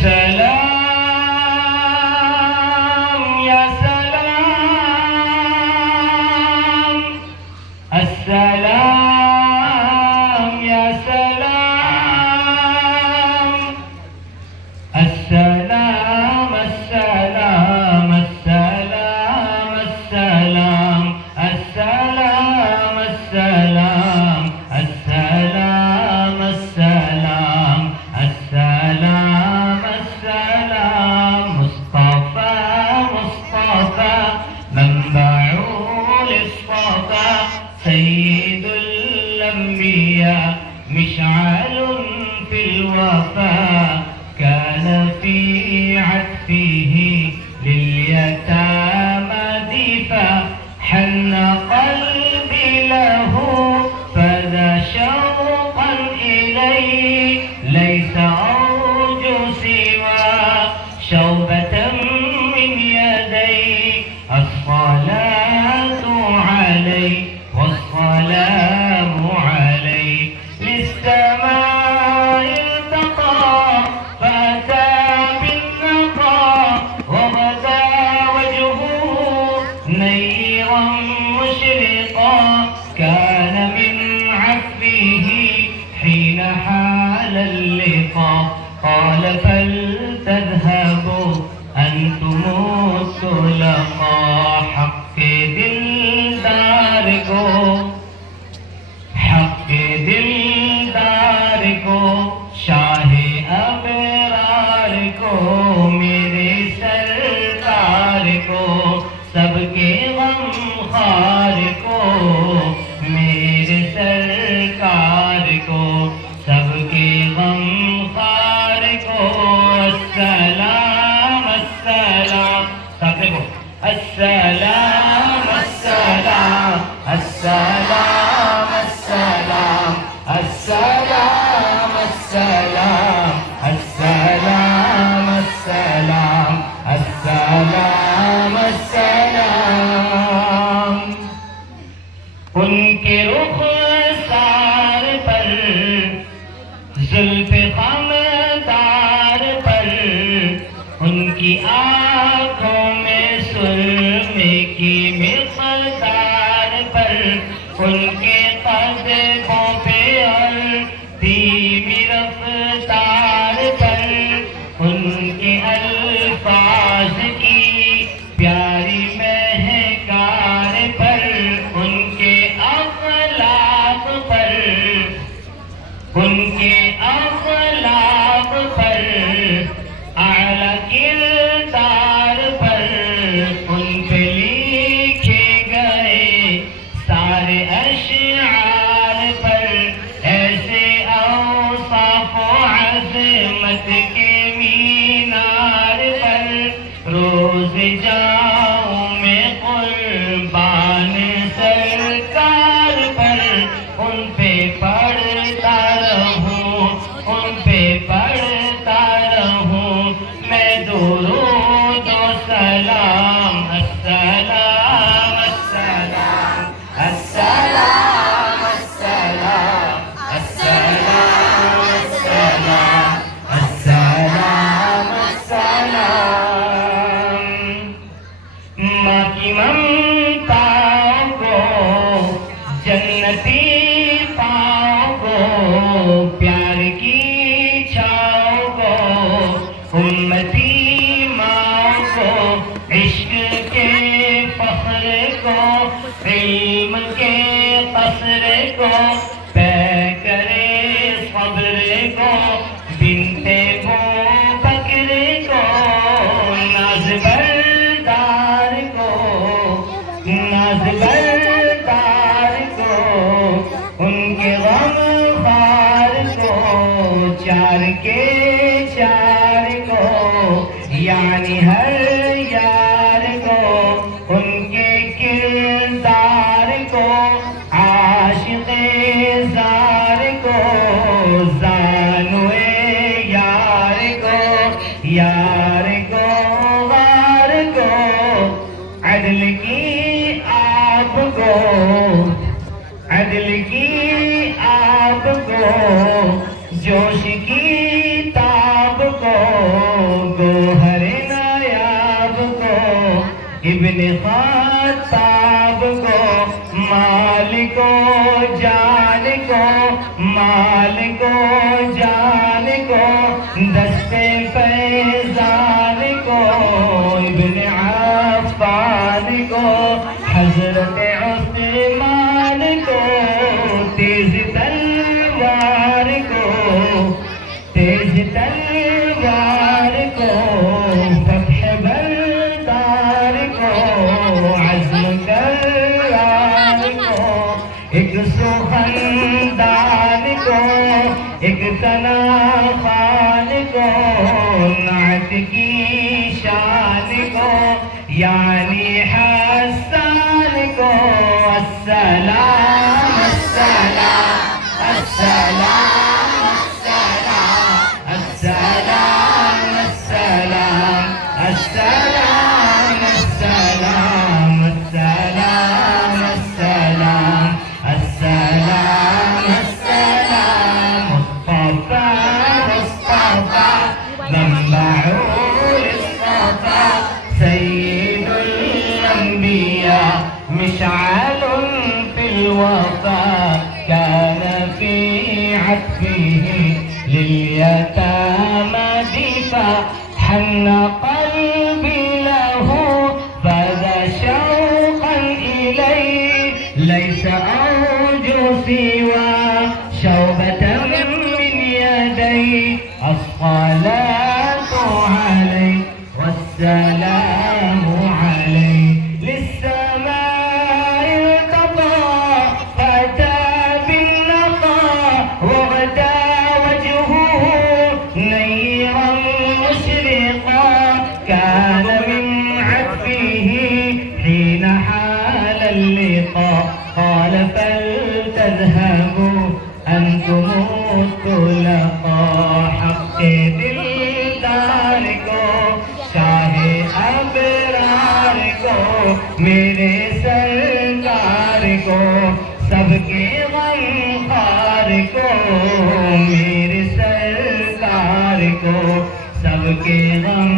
अस्सलाम या सलाम, अस्सलाम या सलाम, अस्सलाम अस्सलाम अस्सलाम अस्सलाम, अस्सलाम अस्सलाम अस्सलाम अस्सलाम, अस्सलाम अस्सलाम। मुस्तफा मुस्तफा मंबउल इस्फा, सय्यिदुल अंबिया मिशअलुन फिल वफा, कान फी अत्फिही लिल्यतामा दिफा, हन्ना क़ल्बी लहू फज़ा शौक़न इलैहि, लैसा अर्जू सिवा शौबतन मिन यदैहि, अस्सलातु अलैहि वस्सलामु अलैहि, लिस्समाइ इर्तक़ा फ़अता बिन्नक़ा, वग़दा वजहुहु नय्यिरन मुशरिक़ा, कान मिन अफ़्विही हीन हाल अल-लिक़ा, क़ाल फलतज़हबू अंतुम तुलक़ा। हक़्क़े दिलदार को, हक़्क़े दिलदार को, शाहे अबरार को, मेरे सरकार को, सबके गमखार को, मेरे सरकार को, सबके गमखार को। अस्सलाम अस्सलाम, सबने को अस्सलाम अस्सलाम, अस्सलाम अस्सलाम, अस्सलाम अस्सलाम, अस्सलाम अस्सलाम, अस्सलाम अस्सलाम। उनके रुख़सार पर, ज़ुल्फ़े ख़मदार पर, उनकी आँखों में सुरमे की मिक़दार पर, उनके क़दमों पे और धीमी रफ़्तार पर, उनके अल्फाज़ की प्यारी महकार पर, उनके अख़लाक़ पर, उनके अख़लाक़ पर, आला किरदार पर, उन पे लिखे गए सारे अशआर पर, ऐसे औसाफ़ व अज़मत के मीनार पर, रोज़ जाऊं मैं क़ुर्बान सरकार पर, उन पे पढ़ता रहूं, उन पे पढ़ता रहूं मैं दुरूद व सलाम। अस्सलाम अस्सलाम, अस्सलाम अस्सलाम, अस्सलाम अस्सलाम, अस्सलाम अस्सलाम। माँ की ममताओं को, जन्नती पाँव को, प्यार की छाँव को, उम्मती माँ को, इश्क के फ़ख्र को, इल्म के क़स्र को, पै करे सब्र को, बिन्ते बो बकर को, नाज़ बरदार को, नाज़ बरदार को, उनके गमखार को, चार के चार को, यानी हर यार को, उनके किरदार को, आशिक़े ज़ार को, ज़ानुए यार को, यार को वार को, अदल की आप को, अदल की आप को, जोश की ताब को, इब्ने खाताब को, मालिको जान को, मालिको जान को, दस्ते फैजान को, इब्ने अफ़्फ़ान को, हज़रत उस्मान को, तेज तलवार को, तेज तलवार को, फ़त्ह बरदार को, अज़्म करार को, एक सुखनदान को, एक तना खान को, नात की शान को, यानी हसन को, अस्सलाम अस्सलाम अस्सलाम अस्सलाम अस्सलाम अस्सलाम अस्सलाम अस्सलाम अस्सलाम अस्सलाम अस्सलाम मुस्तफा मुस्तफा मंबउल मुस्तफा सय्यिदुल अंबिया मिशअल फिल वफा कान फी अत्फिही लिल्यतामा दिफा हन्न क़ल्बी लहू फ़ज़ा शौक़न इलैहि लैस अर्जू सिवा शौबतन मिन यदैहि अस्सलातु अलैहि वस्सलामु अलैहि लिस्समाइ इर्तक़ा फ़अता बिन्नक़ा वग़दा वजहुहु नय्यरन मुशरिक़ा कान मिन अत्फिही हीन हाल اللقاء قال فلتذهبوا أنتم الطلقاء حق दिलदार को शाहे अबरार को मेरे सरकार को सबके गमखार को मेरे सरकार को सबके गम